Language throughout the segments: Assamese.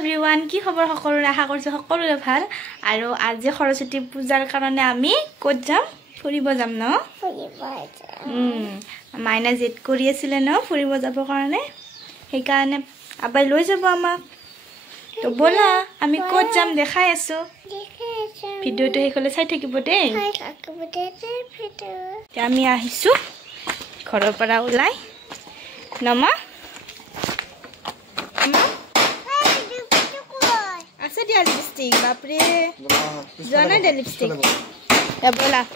एवरीवन কি খবৰ সকলোৰে আশা কৰিছো সকলোৰে ভাল আৰু আজি সৰস্বতী পূজাৰ কাৰণে আমি ক'ত যাম ফুৰিব যাম ন মাইনা জেট কৰি আছিল ন ফুৰিব যাব কাৰণে সেই কাৰণে আবাই লৈ যাব আমাক তো বলা আমি ক'ত যাম দেখাই আছো ভিডিওটো হেকলে চাই থাকিব দে আমি আহিছো ঘৰৰ পৰা ওলাই নমা Asa dia lipstick, bapre. Jana dia lipstick. Ya bola.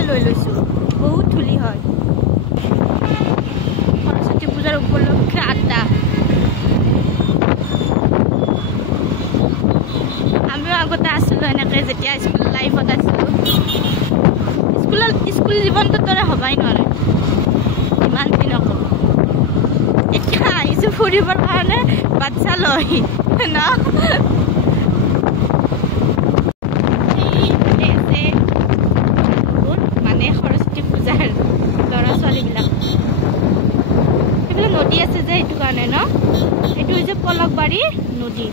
बहुत धुली है सरस्वती पूजार उपलक्षे आड्डा आमिও আগতে আছিলো এনেকে যেতিয়া স্কুল লাইফত আছিলো স্কুল জীৱনটো দৰে হবাই নোৱাৰে ইমান দিন নকৰো এতিয়া আহিছো ফুৰিবৰ কাৰণে বাচ্চা লৈ না नदी আছে যে এটু কানে ন এটু যে পলকবাড়ি নদী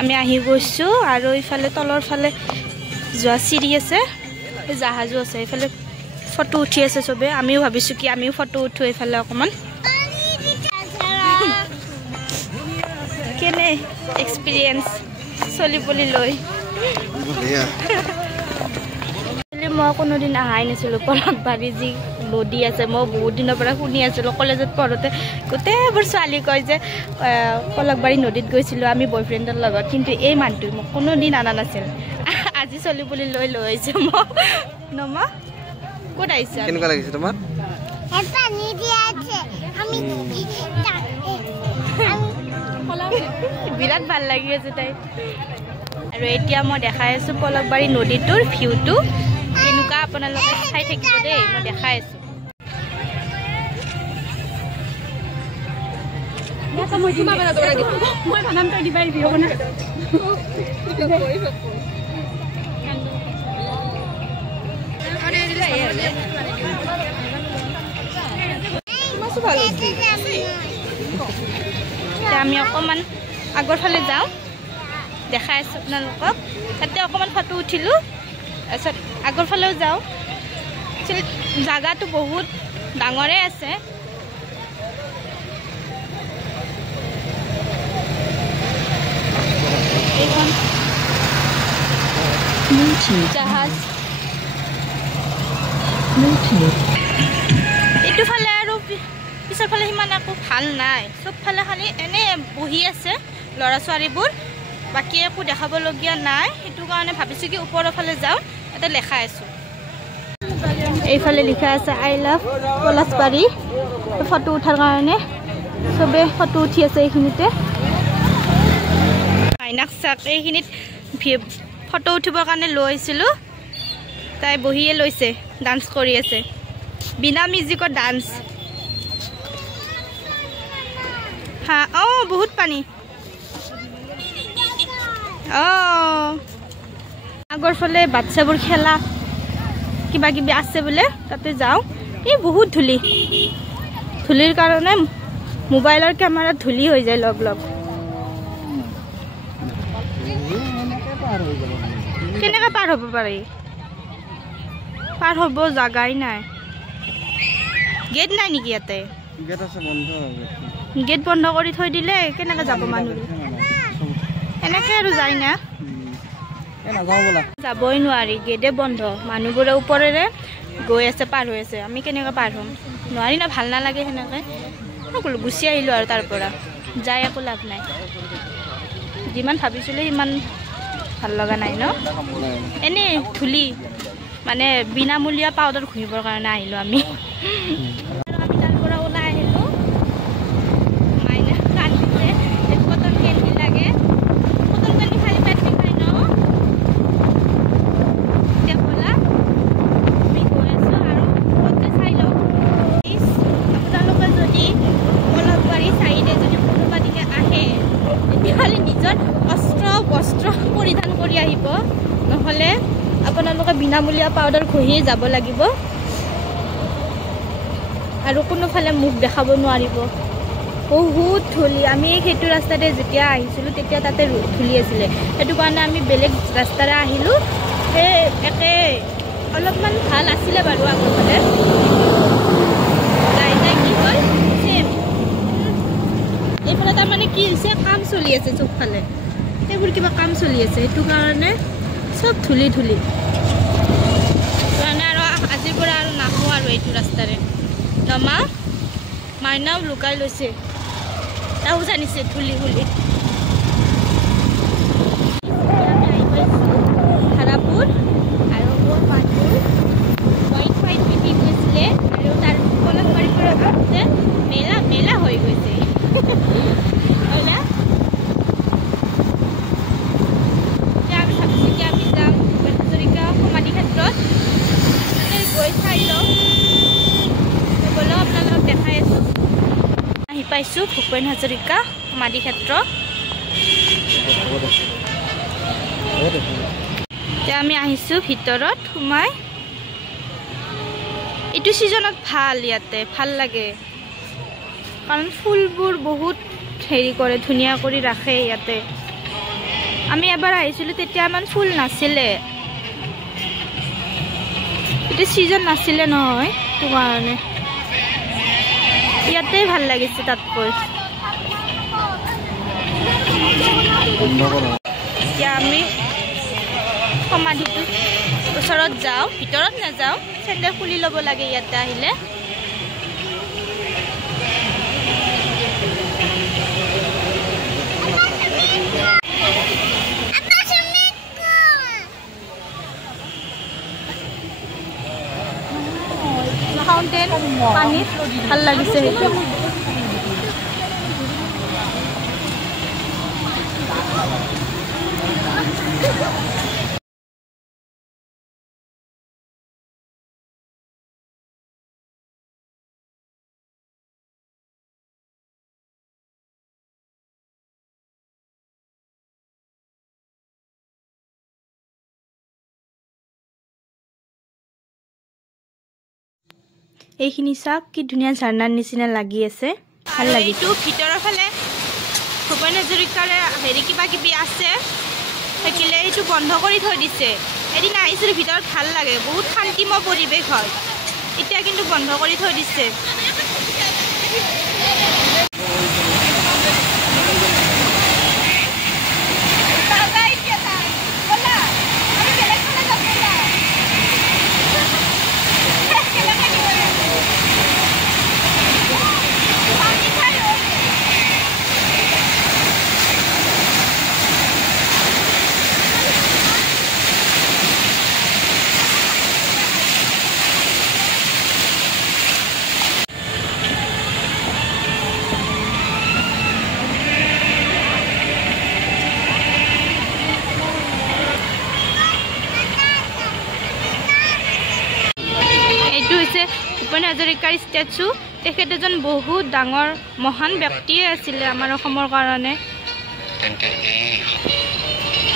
আমি আহি গৈছো আৰু ইফালে তলৰ ফালে যোৱা চিৰি আছে জাহাজো আছে ইফালে ফটো উঠি আছে সবে আমিও ভাবিছো কি আমিও ফটো উঠো ইফালে অকমান কেনে এক্সপেৰিয়েন্স চলি বলি লৈ মই কোনোদিন আহাই নাছিলো পলকবাড়ি যি নদী আছে মই বহুত দিনৰ পৰা শুনি আছিলো কলেজত পঢ়োতে গোটেইবোৰ ছোৱালী কয় যে পলকবাড়ি নদীত গৈছিলো আমি বয়ফ্ৰেণ্ডৰ লগত কিন্তু এই মানটো মোক কোনোদিন আনা নাছিল আজি চলি বুলি লৈ আহিছে মই নমা ক'ত আহিছে কেনেকুৱা লাগিছে তোমাৰ পানী দিয়া আছে আমি বিৰাট ভাল লাগি আছে তাই আৰু এতিয়া মই দেখাই আছো পলকবাড়ি নদীটোৰ ভিউটো কেনেকুৱা আপোনালোকে চাই থাকিব দেই মই দেখাই আছো আমি অকমান আগৰ ফালে যাওঁ দেখাই আছো আপোনালোকক তাতে অকমান ফটো উঠিলো তাৰপিছত আগৰ ফালেও যাওঁ জাগাটো বহুত ডাঙৰে আছে এইখন জাহাজ এইটো ফালে আৰু পিছৰ ফালে সিমান একো ভাল নাই চব ফালে খালি এনে বহি আছে ল'ৰা ছোৱালীবোৰ বাকি একো দেখাবলগীয়া নাই সেইটো কাৰণে ভাবিছো কি ওপৰৰ ফালে যাওঁ এটা লেখা আছে এইফালে লিখা আছে আই লাভ পলাশবাড়ি ফটো উঠাৰ কাৰণে সবে ফটো উঠি আছে এইখিনিতে আইনাক চাক এইখিনিত ফটো উঠিবৰ কাৰণে লৈ আহিছিলো তাই বহিয়ে লৈছে ডান্স কৰি আছে বিনা মিউজিকৰ ডান্স হা বহুত পানী আগৰ ফালে বাচ্চাবোৰ খেলা কিবা কিবি আছে বোলে তাতে যাওঁ এই বহুত ধুলিৰ কাৰণে মোবাইলৰ কেমেৰাত ধুলি হৈ যায় লগ কেনেকৈ পাৰ হ'ব পাৰি পাৰ হ'ব জাগাই নাই গেট নাই নেকি ইয়াতে গেট বন্ধ কৰি থৈ দিলে কেনেকৈ যাব মানুহ এনেকৈ আৰু যায় না যাবই নোৱাৰি গেটে বন্ধ মানুহবোৰে ওপৰেৰে গৈ আছে পাৰ হৈ আছে আমি কেনেকৈ পাৰ হ'ম নোৱাৰি না ভাল নালাগে সেনেকৈ গুচি আহিলোঁ আৰু তাৰ পৰা যাই একো লাভ নাই যিমান ভাবিছিলোঁ সিমান ভাল লগা নাই ন এনেই ধূলি মানে বিনামূলীয়া পাউডাৰ ঘঁহিবৰ কাৰণে আহিলোঁ আমি আমি তাৰ পৰা ওলাই আহিলোঁ মাইনা কান্দিছে কটন কেণ্ডি লাগে কটন কেণ্ডি খালি পেট বিষাই ন এতিয়া ব'লা আমি গৈ আছোঁ আৰু ক'তে চাই লওঁ আপোনালোকে যদি কলহবাৰী চাইডে যদি কোনোবা দিনে আহে তেতিয়াহ'লে নিজৰ বস্ত্ৰ পৰিধান কৰি আহিব নহ'লে আপোনালোকে বিনামূলীয়া পাউডাৰ ঘঁহিয়ে যাব লাগিব আৰু কোনোফালে মুখ দেখাব নোৱাৰিব বহুত ধূলি আমি সেইটো ৰাস্তাতে যেতিয়া আহিছিলোঁ তেতিয়া তাতে ধূলি আছিলে সেইটো কাৰণে আমি বেলেগ ৰাস্তাৰে আহিলোঁ সেই একে অলপমান ভাল আছিলে বাৰু আগৰ ফালে যাই কি হ'ল এইফালে তাৰমানে কি হৈছে কাম চলি আছে চবফালে সেইবোৰ কিবা কাম চলি আছে সেইটো কাৰণে সব ধূলি কাৰণে আৰু আজিৰ পৰা আৰু নাহোঁ আৰু এইটো ৰাস্তাৰে নমা মাইনাও লুকাই লৈছে তাও জানিছে ধূলি বুলি ধাৰাপুৰ আৰু মোৰ মানুহ হোৱাইট পিন্ধি গৈছিলে আৰু তাৰ কলহবাৰীৰ পৰা আহোঁতে মেলা হৈ গৈছে পাইছোঁ ভূপেন হাজৰিকা সমাধি ক্ষেত্ৰ এতিয়া আমি আহিছোঁ ভিতৰত সোমাই এইটো ছিজনত ভাল ইয়াতে ভাল লাগে কাৰণ ফুলবোৰ বহুত হেৰি কৰে ধুনীয়া কৰি ৰাখে ইয়াতে আমি এবাৰ আহিছিলোঁ তেতিয়া ইমান ফুল নাছিলে এইটো ছিজন নাছিলে নহয় সেইটো কাৰণে ইয়াতে ভাল লাগিছে তাতকৈ এতিয়া আমি সমাধিটোৰ ওচৰত যাওঁ ভিতৰত নাযাওঁ চেণ্ডেল খুলি ল'ব লাগে ইয়াতে আহিলে ফাউণ্টেন পানীত ভাল লাগিছে সেইটো এইখিনি চাওক কি ধুনীয়া ঝৰ্ণাৰ নিচিনা লাগি আছে ভাল লাগিছে ভিতৰৰ ফালে ভূপেন হাজৰিকাৰ হেৰি কিবা কিবি আছে থাকিলে এইটো বন্ধ কৰি থৈ দিছে এদিন আহিছিলোঁ ভিতৰত ভাল লাগে বহুত শান্তিময় পৰিৱেশ হয় এতিয়া কিন্তু বন্ধ কৰি থৈ দিছে ভূপেন হাজৰিকাৰ ষ্টেচু তেখেত এজন বহুত ডাঙৰ মহান ব্যক্তিয়ে আছিলে আমাৰ অসমৰ কাৰণে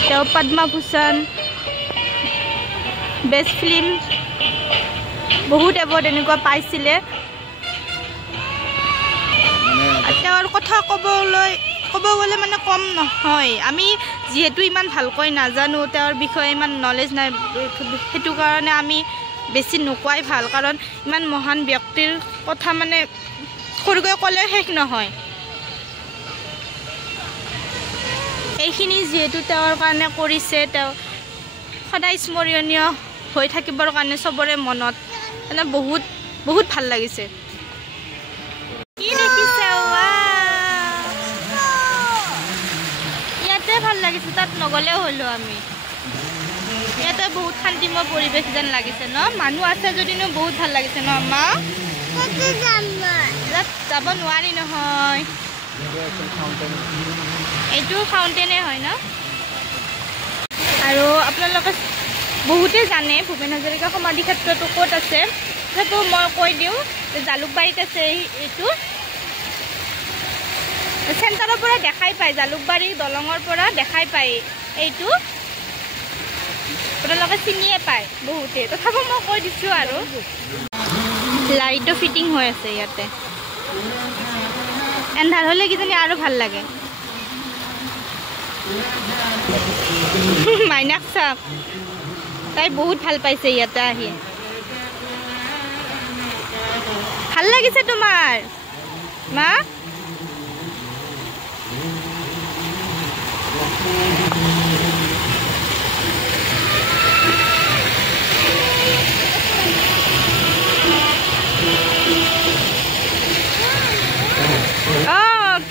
তেওঁ পদ্মভূষণ বেষ্ট ফিল্ম বহুত এৱাৰ্ড এনেকুৱা পাইছিলে তেওঁৰ কথা ক'ব গ'লে মানে কম নহয় আমি যিহেতু ইমান ভালকৈ নাজানো তেওঁৰ বিষয়ে ইমান নলেজ নাই সেইটো কাৰণে আমি বেছি নোকোৱাই ভাল কাৰণ ইমান মহান ব্যক্তিৰ কথা মানে সৰুকৈ ক'লে শেষ নহয় এইখিনি যেহেতু তেওঁৰ কাৰণে কৰিছে তেওঁ সদায় স্মৰণীয় হৈ থাকিবৰ কাৰণে সবৰে মনত মানে বহুত বহুত ভাল লাগিছে কি দেখিছে ইয়াতে ভাল লাগিছে তাত নগলেও হলো আমি ইয়াতে বহুত শান্তিময় পৰিৱেশ যেন লাগিছে ন মানুহ আছে যদিনো বহুত ভাল লাগিছে ন মা যাব নোৱাৰি নহয় এইটো ফাউণ্টেনে হয় ন আৰু আপোনালোকে বহুতে জানে ভূপেন হাজৰিকা সমাধি ক্ষেত্ৰটো ক'ত আছে সেইটো মই কৈ দিওঁ জালুকবাৰীত আছে এইটো চেণ্টাৰৰ পৰা দেখাই পায় জালুকবাৰী দলঙৰ পৰা দেখাই পায় এইটো আপোনালোকে চিনিয়ে পায় বহুতে তথাপি মই কৈ দিছোঁ আৰু লাইটো ফিটিং হৈ আছে ইয়াতে এন্ধাৰ হ'লে কিজানি আৰু ভাল লাগে মাইনাক চাওক তাই বহুত ভাল পাইছে ইয়াতে আহি ভাল লাগিছে তোমাৰ মা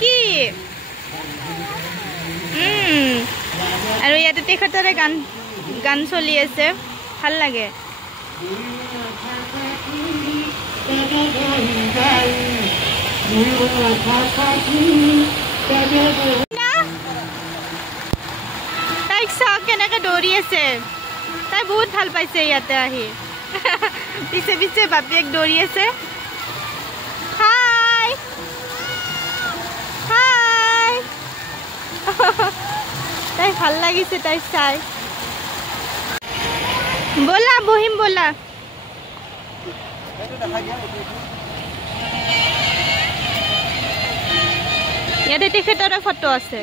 কি আৰু ইয়াতে তেখেতৰে গান চলি আছে ভাল লাগে তাইক চাওক কেনেকে দৌৰি আছে তাই বহুত ভাল পাইছে ইয়াতে আহি পিছে পিছে বাপেক দৌৰি আছে হাই হাই তাই ভাল লাগিছে তাই চাই বলা বহিম বলা ইয়াতে তেখেতৰে ফটো আছে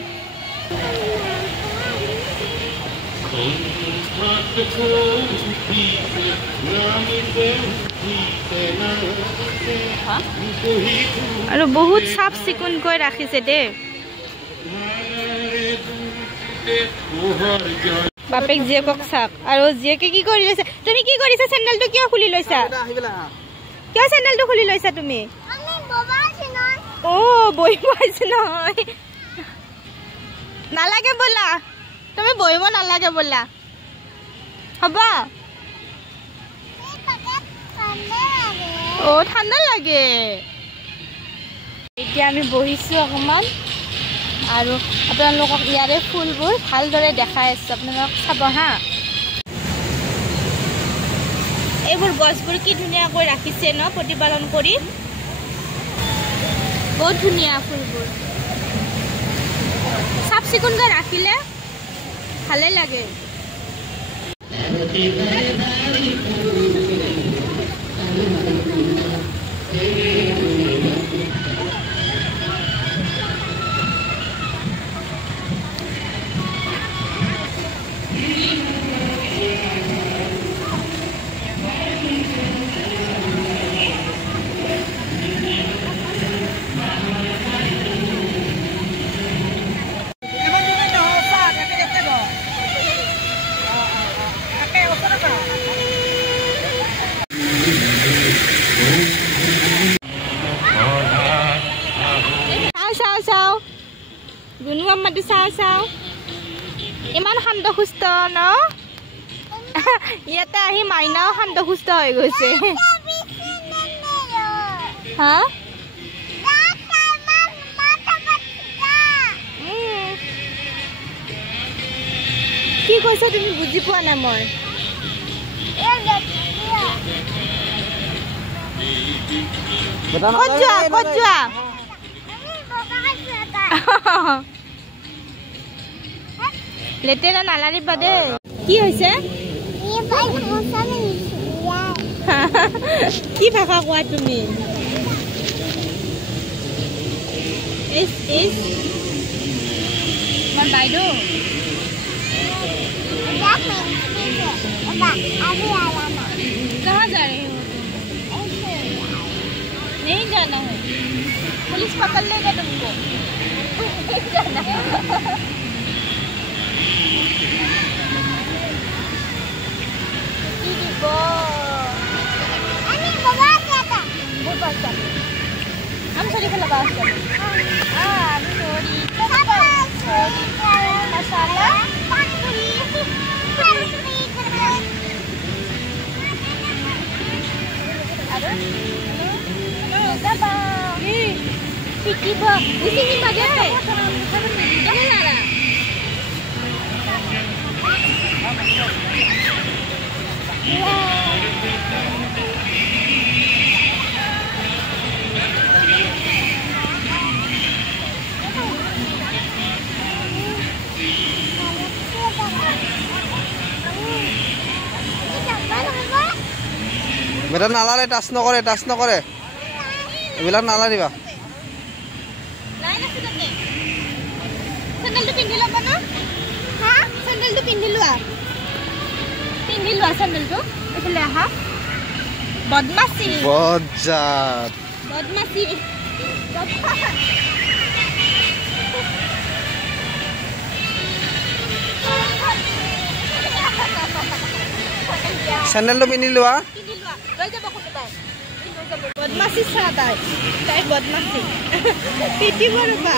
আৰু বহুত চাফ চিকুণকৈ ৰাখিছে দেই বাপেক জীয়েকক চাওক আৰু জীয়েকে কি কৰি লৈছা তুমি কি কৰিছা চেণ্ডেলটো কিয় খুলি লৈছা কিয় চেণ্ডেলটো খুলি লৈছা তুমি অ বহিব আহিছে নহয় নালাগে বলা তুমি বহিব নালাগে বলা হ'ব অ ঠাণ্ডা লাগে এতিয়া আমি বহিছো অকমান আৰু আপোনালোকক ইয়াৰে ফুলবোৰ ভালদৰে দেখাই আছো আপোনালোকক চাব হা এইবোৰ গছবোৰ কি ধুনীয়াকৈ ৰাখিছে ন প্ৰতিপালন কৰি বহুত ধুনীয়া ফুলবোৰ চাফ চিকুণকৈ ৰাখিলে ভালে লাগে গুণু আম্মাটো চাওঁ ইমান শান্ত সুস্থ ন ইয়াতে আহি মাইনাও শান্ত সুস্থ হৈ গৈছে হা কি কৈছা তুমি বুজি পোৱা নাই মই ক'ত যোৱা লেতেৰা নালাৰিবা দেই কি হৈছে কি ভাষা কোৱা তুমি মোৰ বাইদেউ कहाँ जा रहे हो नहीं जाना है पुलिस पकड़ लेगा तुमको नहीं जाना है हम सॉरी खेला बात कर सॉरी मसाला যাবা শিকিব শিকিবা দে লাৰা বেটা নালাৰে টাচ নকৰে এইবিলাক নালাৰিবা লাইন আছে তাতে চেন্ডেলটো পিন্ধি ল'বা না হা চেন্ডেলটো পিন্ধি লোৱা চেন্ডেলটো এইফালে আহা বদমাছি বজ্জাত বদমাছি চেন্ডেলটো পিন্ধি লোৱা বদমাছি চা তাই বদমাছি পিটিব ৰবা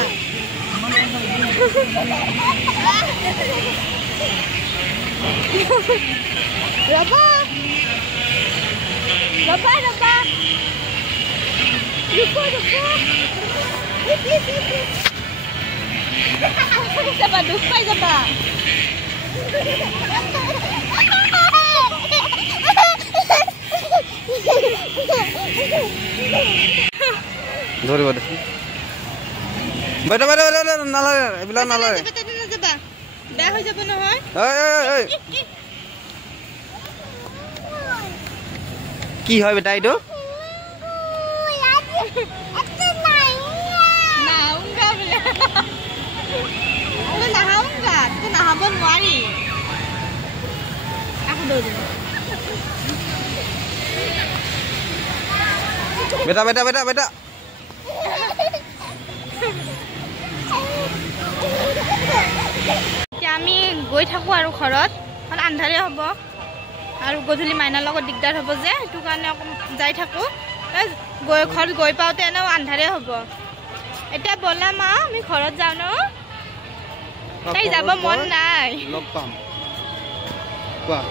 ৰবা যাবা দুখ পাই যাবা ধৰিব দে বেটা নালাৰে এইবিলাক নালাৰে যাবা বেয়া হৈ যাব নহয় কি হয় বেটা এইটো নাহাব নোৱাৰি বেটা এতিয়া আমি গৈ থাকোঁ আৰু ঘৰত কাৰণ আন্ধাৰে হ'ব আৰু গধূলি মাইনাৰ লগত দিগদাৰ হ'ব যে সেইটো কাৰণে অকণ যাই থাকোঁ ঘৰত গৈ পাওঁতে এনেও আন্ধাৰে হ'ব এতিয়া ব'লা মা আমি ঘৰত যাওঁ ন তাই যাব মন নাই লগ পাম কোৱা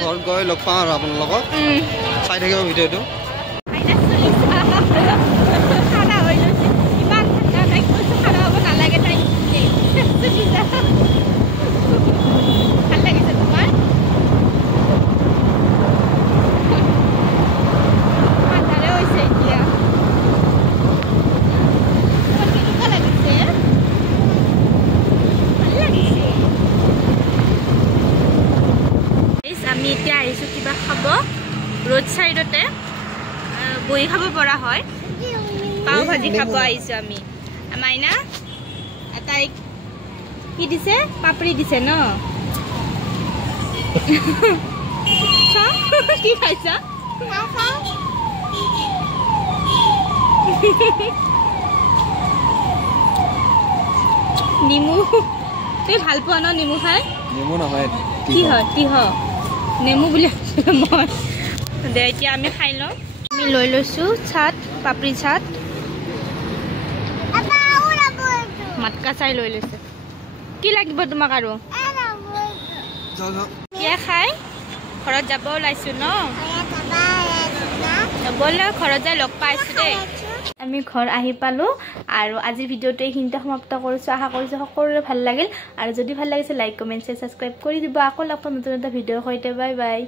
ঘৰত গৈ লগ পাম আৰু আপোনালোকক চাই থাকিব ভিডিঅ'টো আমি এতিয়া আহিছোঁ কিবা খাব ৰোড চাইডতে বহি খাব পৰা হয় পাও ভাজি খাব আহিছোঁ আমি মাইনা তাইক কি দিছে পাপৰি দিছে ন কি খাইছা নেমু তুই ভাল পোৱা ন নেমু খাই নেমু নহয় কি হয় তিহ নেমু বুলি মই দে এতিয়া আমি খাই লওঁ আমি লৈ লৈছোঁ চাট পাপৰি চাট মাতকা চাই লৈ লৈছে কি লাগিব তোমাক আৰু এতিয়া খাই ঘৰত যাব ওলাইছোঁ ন ব'ল ঘৰত যাই লগ পাইছোঁ দেই আমি ঘৰ আহি পালোঁ আৰু আজিৰ ভিডিঅ'টো এইখিনিতে সমাপ্ত কৰিছোঁ আশা কৰিছোঁ সকলোৰে ভাল লাগিল আৰু যদি ভাল লাগিছে লাইক কমেণ্ট শ্বেয়াৰ ছাবস্ক্ৰাইব কৰি দিব আকৌ লগ পাম নতুন এটা ভিডিঅ'ৰ সৈতে বাই বাই